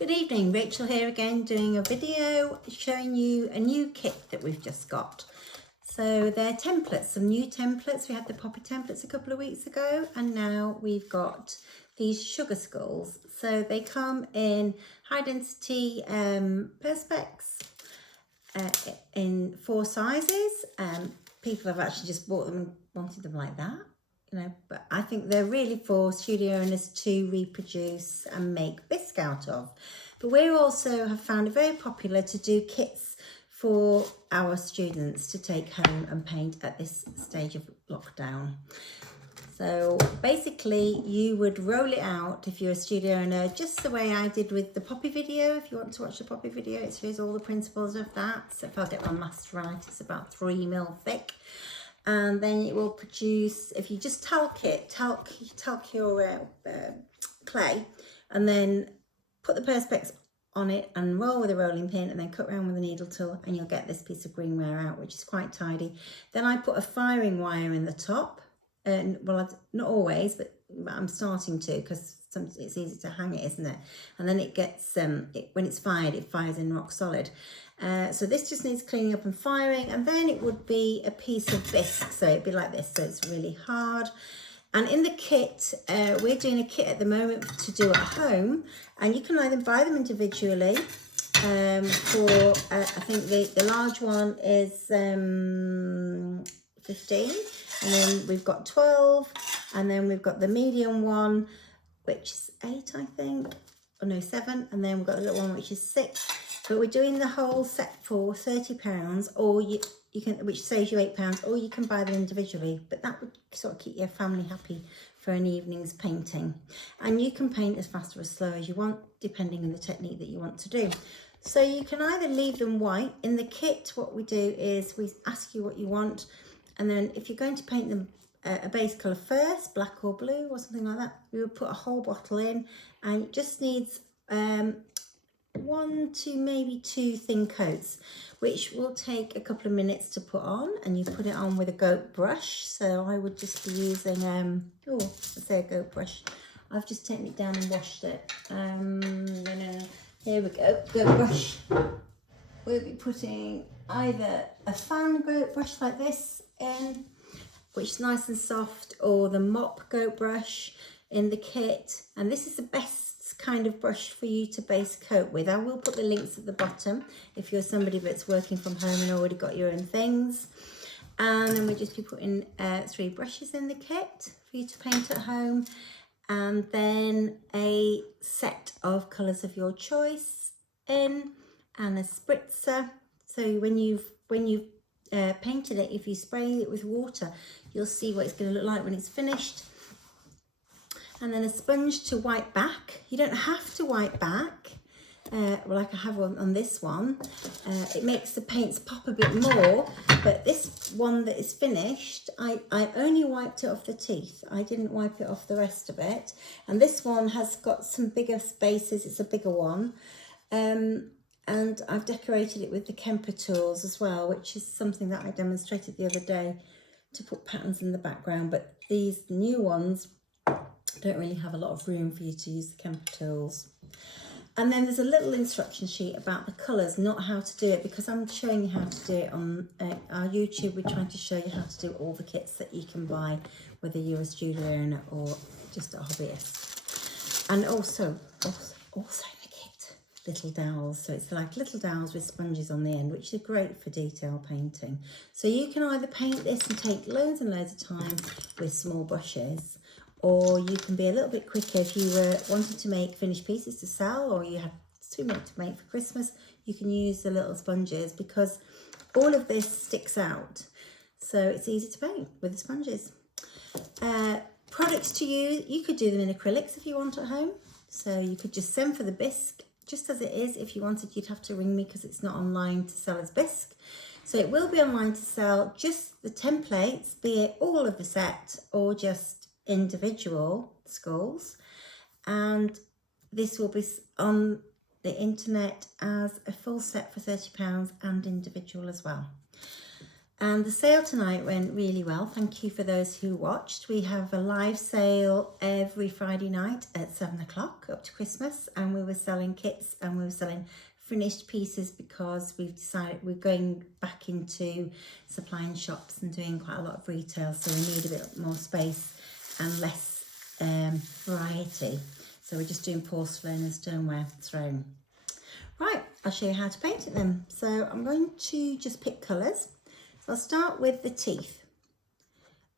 Good evening, Rachel here again doing a video showing you a new kit that we've just got. So they're templates, some new templates. We had the poppy templates a couple of weeks ago and now we've got these sugar skulls. So they come in high density Perspex in 4 sizes. People have actually just bought them and wanted them like that. But I think they're really for studio owners to reproduce and make bisque out of. But we also have found it very popular to do kits for our students to take home and paint at this stage of lockdown. So basically you would roll it out if you're a studio owner, just the way I did with the poppy video. If you want to watch the poppy video, it shows all the principles of that. So if I get my maths right, it's about 3 mil thick. And then it will produce, if you just talc your clay and then put the Perspex on it and roll with a rolling pin and then cut around with a needle tool and you'll get this piece of greenware out, which is quite tidy. Then I put a firing wire in the top, and well, not always, but I'm starting to, because it's easy to hang it, isn't it? And then it gets, when it's fired, it fires in rock solid. So this just needs cleaning up and firing, and then it would be a piece of bisque, so it'd be like this, so it's really hard. And in the kit, we're doing a kit at the moment to do at home, and you can either buy them individually for, I think the large one is 15, and then we've got 12, and then we've got the medium one, which is 8, I think, or no, 7, and then we've got the little one, which is 6. But we're doing the whole set for £30, or you can, which saves you £8, or you can buy them individually. But that would sort of keep your family happy for an evening's painting. And you can paint as fast or as slow as you want, depending on the technique that you want to do. So you can either leave them white. In the kit, what we do is we ask you what you want, and then if you're going to paint them a base colour first, black or blue or something like that, we would put a whole bottle in, and it just needs 1 to maybe 2 thin coats, which will take a couple of minutes to put on, and you put it on with a goat brush. So I would just be using let's say a goat brush. I've just taken it down and washed it. Here we go, goat brush. We'll be putting either a fan goat brush like this in, which is nice and soft, or the mop goat brush in the kit. And this is the best kind of brush for you to base coat with. I will put the links at the bottom if you're somebody that's working from home and already got your own things. And then we'll just be putting 3 brushes in the kit for you to paint at home, and then a set of colours of your choice in, and a spritzer. So when you've painted it, if you spray it with water, you'll see what it's going to look like when it's finished. And then a sponge to wipe back. You don't have to wipe back, like I have on this one. It makes the paints pop a bit more, but this one that is finished, I only wiped it off the teeth. I didn't wipe it off the rest of it. And this one has got some bigger spaces. It's a bigger one. And I've decorated it with the Kemper tools as well, which is something that I demonstrated the other day to put patterns in the background. But these new ones don't really have a lot of room for you to use the Kemper tools. And then there's a little instruction sheet about the colours, not how to do it, because I'm showing you how to do it on our YouTube. We're trying to show you how to do all the kits that you can buy, whether you're a studio owner or just a hobbyist. And also in the kit, little dowels. So it's like little dowels with sponges on the end, which are great for detail painting. So you can either paint this and take loads and loads of time with small brushes, or you can be a little bit quicker if you were wanting to make finished pieces to sell, or you have too many to make for Christmas. You can use the little sponges, because all of this sticks out, so it's easy to paint with the sponges. Products to use, you could do them in acrylics if you want at home. So you could just send for the bisque just as it is. If you wanted, you'd have to ring me because it's not online to sell as bisque. So it will be online to sell just the templates, be it all of the set or just individual skulls, and this will be on the internet as a full set for £30 and individual as well. And the sale tonight went really well. Thank you for those who watched. We have a live sale every Friday night at 7 o'clock up to Christmas, and we were selling kits and we were selling finished pieces because we've decided we're going back into supplying shops and doing quite a lot of retail, so we need a bit more space and less variety. So we're just doing porcelain and stoneware thrown. Right, I'll show you how to paint it then. So I'm going to just pick colours. So I'll start with the teeth,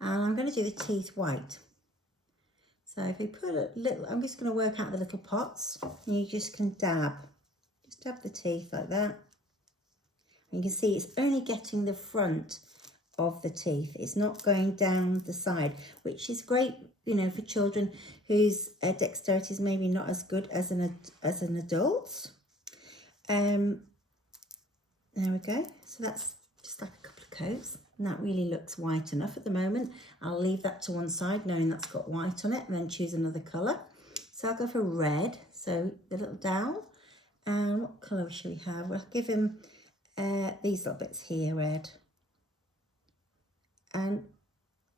and I'm going to do the teeth white. So if you put a little, I'm just going to work out the little pots, and you just can dab the teeth like that. And you can see it's only getting the front of the teeth. It's not going down the side, which is great, you know, for children whose dexterity is maybe not as good as an adult's. There we go. So that's just like a couple of coats, and that really looks white enough at the moment. I'll leave that to one side knowing that's got white on it, and then choose another colour. So I'll go for red, so the little dowel. And what colour should we have? We'll give him these little bits here, red. And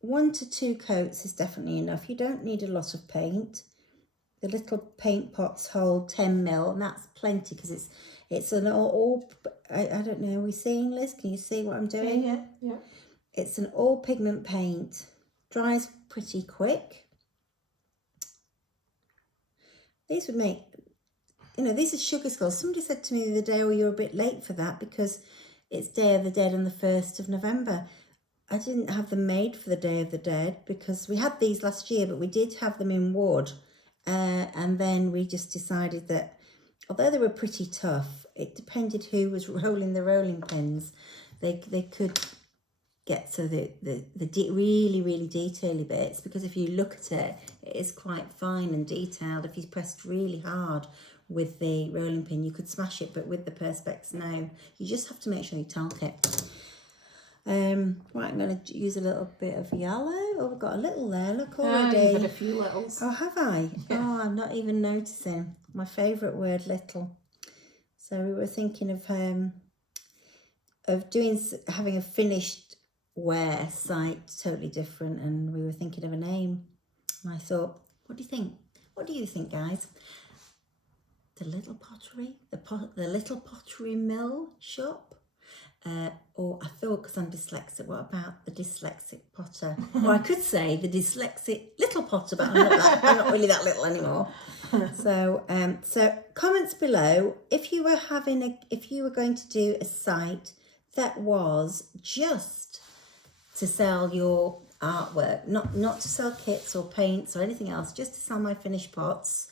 1 to 2 coats is definitely enough. You don't need a lot of paint. The little paint pots hold 10 ml, and that's plenty because it's an all I don't know, are we seeing, Liz? Can you see what I'm doing? Yeah. It's an all pigment paint. Dries pretty quick. These would make, you know, these are sugar skulls. Somebody said to me the other day, oh, you're a bit late for that because it's Day of the Dead on the 1st of November. I didn't have them made for the Day of the Dead because we had these last year, but we did have them in wood. And then we just decided that although they were pretty tough, it depended who was rolling the rolling pins. They could get to the really, really detaily bits, because if you look at it, it is quite fine and detailed. If you pressed really hard with the rolling pin, you could smash it, but with the Perspex, no. You just have to make sure you talc it. Right, I'm going to use a little bit of yellow. Oh, we've got a little there, look already. You've had a few littles. Oh, have I? Yeah. Oh, I'm not even noticing. My favourite word, little. So we were thinking of having a finished wear site, totally different, and we were thinking of a name. And I thought, what do you think? What do you think, guys? The Little Pottery? The Little Pottery Mill Shop? Or I thought, because I'm dyslexic, what about the dyslexic potter? Or I could say the dyslexic little potter, but I'm not really that little anymore. So comments below if you were going to do a site that was just to sell your artwork, not to sell kits or paints or anything else, just to sell my finished pots,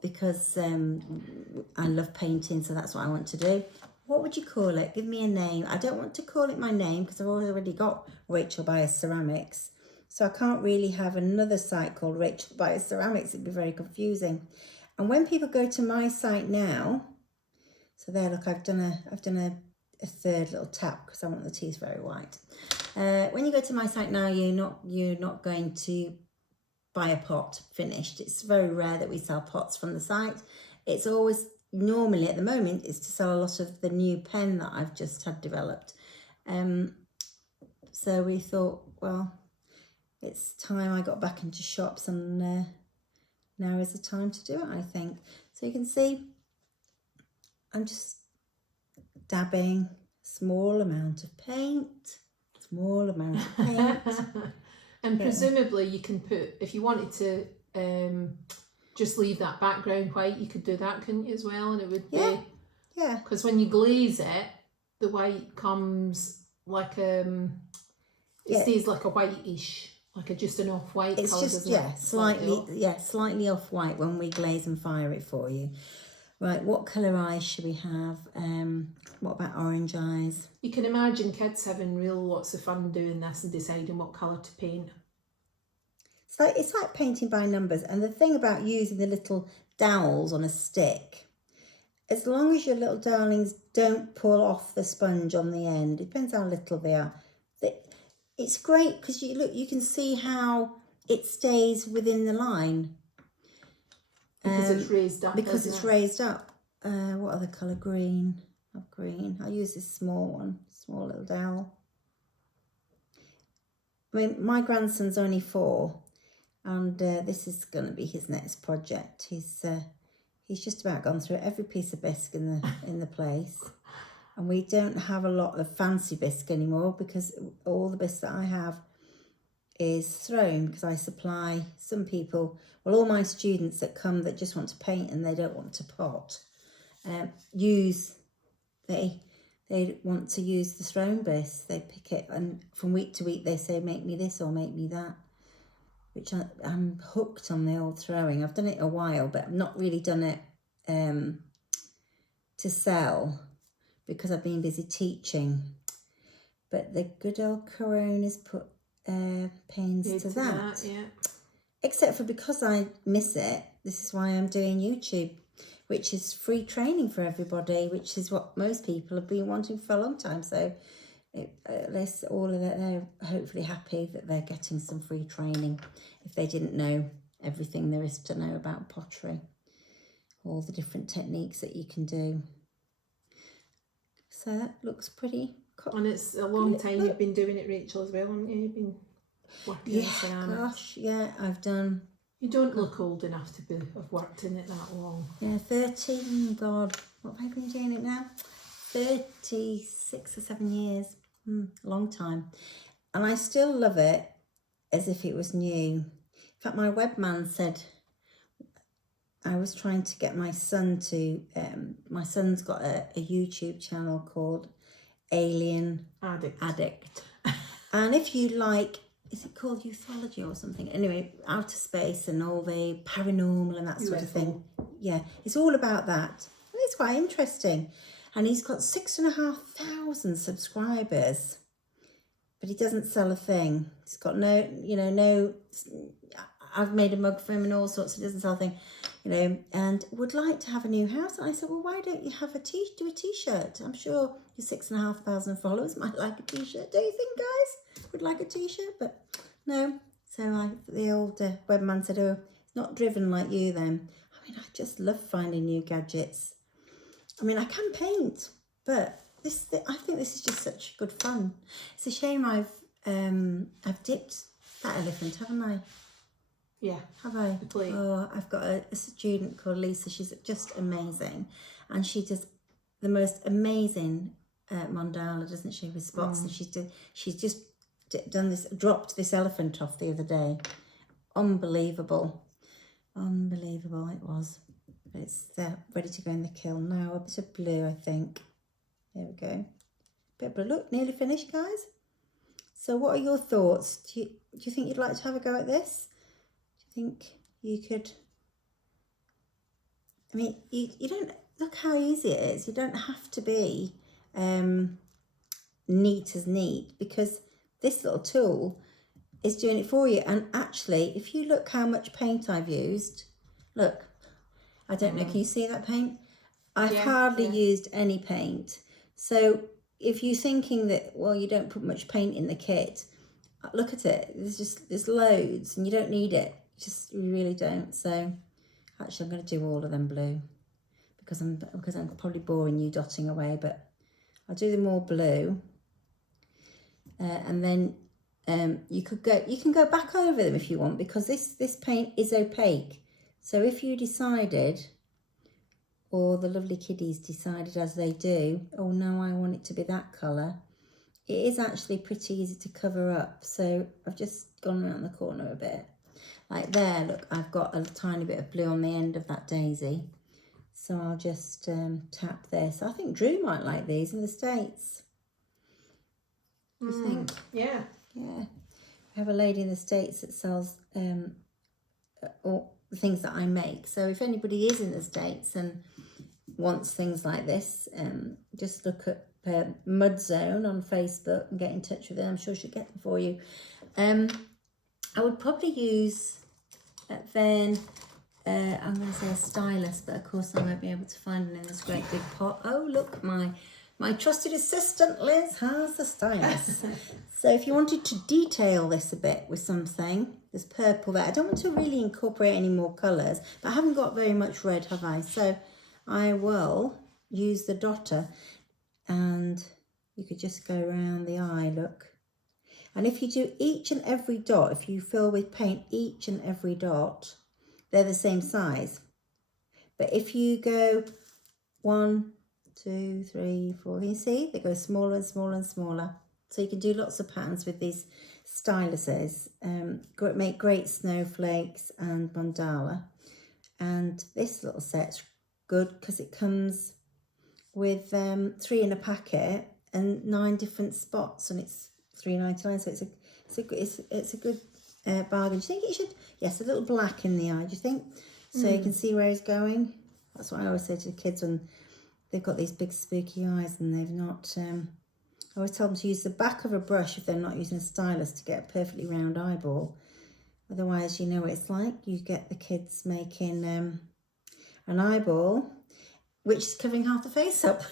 because I love painting, so that's what I want to do. What would you call it? Give me a name. I don't want to call it my name because I've already got Rachel Byass Ceramics. So I can't really have another site called Rachel Byass Ceramics. It'd be very confusing. And when people go to my site now, so there, look, I've done a third little tap because I want the teeth very white. When you go to my site now, you're not going to buy a pot finished. It's very rare that we sell pots from the site. It's always normally at the moment is to sell a lot of the new pen that I've just had developed. So we thought, well, it's time I got back into shops, and now is the time to do it, I think. So you can see I'm just dabbing small amount of paint. And presumably you can put, if you wanted to just leave that background white, you could do that, couldn't you, as well? And it would be, yeah, because when you glaze it, the white comes like it stays like a whitish, like just an off-white colour. It's just slightly off-white when we glaze and fire it for you. Right, what colour eyes should we have? What about orange eyes? You can imagine kids having lots of fun doing this and deciding what colour to paint. So it's like painting by numbers. And the thing about using the little dowels on a stick, as long as your little darlings don't pull off the sponge on the end, it depends how little they are. It's great because you can see how it stays within the line. Because it's raised up. Because it's raised up. What other colour? Green. of green. I'll use this small one, small little dowel. I mean, my grandson's only 4, and this is going to be his next project. He's just about gone through every piece of bisque in the place, and we don't have a lot of fancy bisque anymore because all the bisque that I have is thrown because I supply some people. Well, all my students that come that just want to paint and they don't want to pot, they want to use the thrown bisque. They pick it, and from week to week they say, make me this or make me that, which I'm hooked on the old throwing. I've done it a while, but I've not really done it to sell because I've been busy teaching. But the good old Corona's put pains to that. Yeah. Except for because I miss it, this is why I'm doing YouTube, which is free training for everybody, which is what most people have been wanting for a long time. So at least all of it, they're hopefully happy that they're getting some free training if they didn't know everything there is to know about pottery, all the different techniques that you can do. So that looks pretty cool. And it's a long time you've been doing it, Rachel, as well, haven't you? You've been working in ceramics. Gosh, yeah, I've done. You don't look old enough to have worked in it that long. Yeah, 30, God, what have I been doing it now? 36 or 7 years, long time. And I still love it as if it was new. In fact, my webman said, I was trying to get my son to, my son's got a YouTube channel called Alien Addict. And if you like, is it called ufology or something? Anyway, outer space and all the paranormal and that sort of thing. Yeah, it's all about that. And it's quite interesting. And he's got 6,500 subscribers, but he doesn't sell a thing. He's got no, I've made a mug for him and all sorts, he doesn't sell a thing, and would like to have a new house. And I said, well, why don't you have do a t-shirt? I'm sure your 6,500 followers might like a t-shirt. Do you think, guys would like a t-shirt? But no. So the old webman said, oh, it's not driven like you then. I mean, I just love finding new gadgets. I mean, I can paint, but I think this is just such good fun. It's a shame I've dipped that elephant, haven't I? Yeah. Have I? The plate. Oh, I've got a student called Lisa. She's just amazing, and she does the most amazing mandala, doesn't she, with spots? And she's just dropped this elephant off the other day. Unbelievable it was. But it's ready to go in the kiln now. A bit of blue, I think. There we go. Bit of blue. Look, nearly finished, guys. So what are your thoughts? Do you think you'd like to have a go at this? Do you think you could? I mean, you don't, look how easy it is. You don't have to be neat as neat, because this little tool is doing it for you. And actually, if you look how much paint I've used, look, I don't know, can you see that paint? I've hardly used any paint. So if you're thinking that, well, you don't put much paint in the kit, look at it. There's loads and you don't need it. You really don't. So actually I'm going to do all of them blue because I'm probably boring you dotting away, but I'll do them all blue. And then you can go back over them if you want, because this paint is opaque. So if you decided, or the lovely kiddies decided as they do, oh no, I want it to be that colour, it is actually pretty easy to cover up. So I've just gone around the corner a bit. Like there, look, I've got a tiny bit of blue on the end of that daisy. So I'll just tap this. I think Drew might like these in the States. Do you think? Yeah. Yeah. We have a lady in the States that sells all the things that I make. So if anybody is in the States and wants things like this, just look at Mud Zone on Facebook and get in touch with her. I'm sure she'll get them for you. I would probably use then I'm going to say a stylus, but of course I won't be able to find one in this great big pot. Oh look, my trusted assistant Liz has the stylus. So if you wanted to detail this a bit with something, there's purple there. I don't want to really incorporate any more colours, but I haven't got very much red, have I? So I will use the dotter. and you could just go around the eye, look. And if you do each and every dot, if you fill with paint each and every dot, they're the same size. But if you go 1, 2, 3, 4, you see, they go smaller and smaller and smaller. So you can do lots of patterns with these styluses. Make great snowflakes and mandala. And this little set's good because it comes with 3 in a packet and 9 different spots, and it's $3.99. So it's a good bargain. Do you think it should? Yes, a little black in the eye. Do you think? So you can see where he's going. That's what I always say to the kids when they've got these big spooky eyes and they've not. I always tell them to use the back of a brush if they're not using a stylus to get a perfectly round eyeball. Otherwise, you know what it's like. You get the kids making an eyeball which is covering half the face up.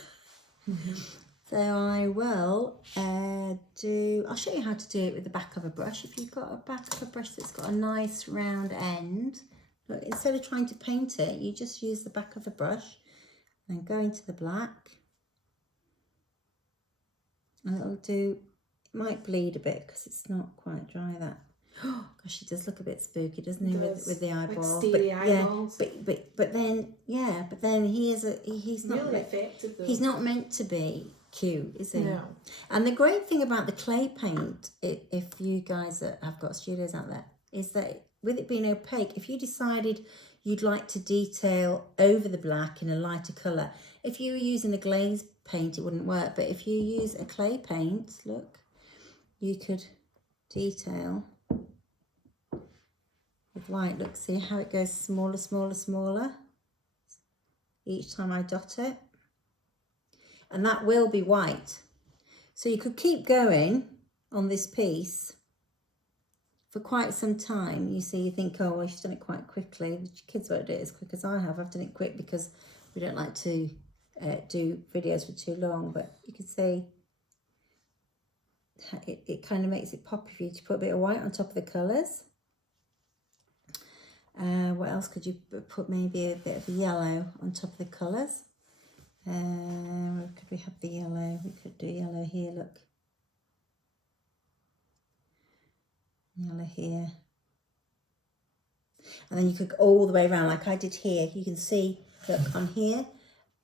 So I will I'll show you how to do it with the back of a brush. If you've got a back of a brush that's got a nice round end, look, instead of trying to paint it, you just use the back of the brush and go into the black. And it might bleed a bit because it's not quite dry, that. Oh gosh, it does look a bit spooky, doesn't he, with the eyeball? Like steely eyeballs. But then he's not really effective though. He's not meant to be cute, is he? No. And the great thing about the clay paint, if you guys have got studios out there, is that with it being opaque, if you decided you'd like to detail over the black in a lighter colour, if you were using a glaze paint, it wouldn't work. But if you use a clay paint, look, you could detail with white. Look, see how it goes smaller, smaller, smaller each time I dot it. And that will be white. So you could keep going on this piece for quite some time. You see, you think, oh, well, she's done it quite quickly. The kids won't do it as quick as I have. I've done it quick because we don't like to do videos for too long. But you can see it kind of makes it pop if you put a bit of white on top of the colours. What else could you put? Maybe a bit of yellow on top of the colours. Where could we have the yellow? We could do yellow here, look. Yellow here. And then you could go all the way around like I did here. You can see, look, on here,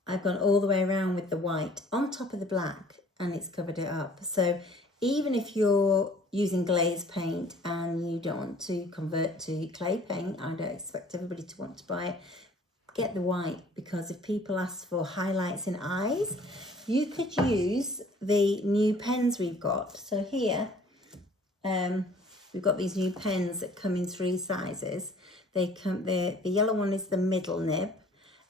I've gone all the way around with the white on top of the black and it's covered it up. So even if you're using glaze paint and you don't want to convert to clay paint, I don't expect everybody to want to buy it, get the white, because if people ask for highlights in eyes, you could use the new pens we've got. So here, we've got these new pens that come in 3 sizes. They come, the yellow one is the middle nib,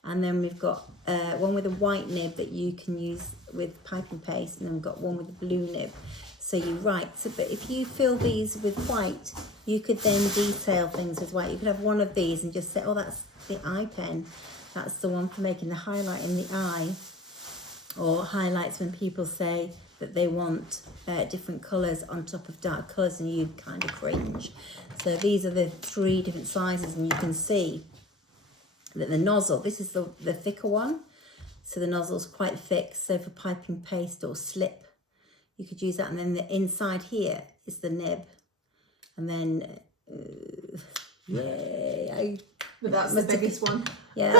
and then we've got one with a white nib that you can use with pipe and paste, and then we've got one with a blue nib. So you write, but if you fill these with white, you could then detail things with white. You could have one of these and just say, oh, that's the eye pen. That's the one for making the highlight in the eye. Or highlights when people say that they want different colours on top of dark colours and you kind of cringe. So these are the 3 different sizes, and you can see that the nozzle, this is the thicker one. So the nozzle's quite thick, so for piping paste or slip, you could use that. And then the inside here is the nib. And then, yay, but that's the biggest one. Yeah.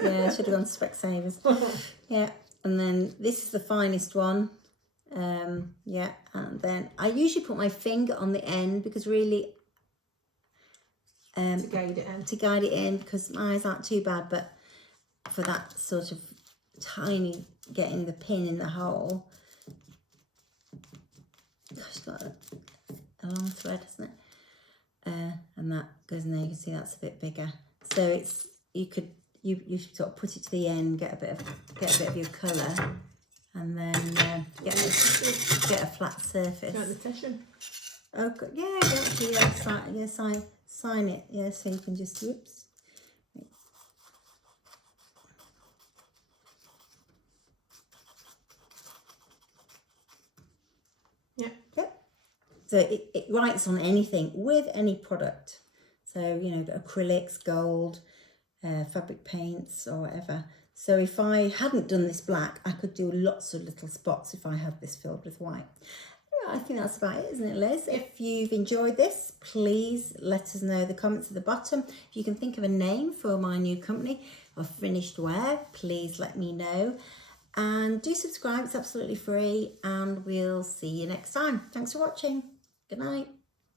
Yeah, I should have gone to Specsavers. Yeah, and then this is the finest one. Yeah, and then I usually put my finger on the end because really to guide it in. To guide it in, because my eyes aren't too bad, but for that sort of tiny getting the pin in the hole. Gosh, it's got a long thread, hasn't it? And that goes in there. You can see that's a bit bigger. So it's you sort of put it to the end, get a bit of your colour, and then get a flat surface. Got the tissue. Oh, good. Sign it. Yeah, so you can just whoops. Yeah. Yep. So it writes on anything with any product. So, you know, acrylics, gold, fabric paints or whatever. So if I hadn't done this black, I could do lots of little spots if I had this filled with white. Yeah, I think that's about it, isn't it, Liz? If you've enjoyed this, please let us know in the comments at the bottom. If you can think of a name for my new company of finished wear, please let me know. And do subscribe, it's absolutely free, and we'll see you next time. Thanks for watching. Good night.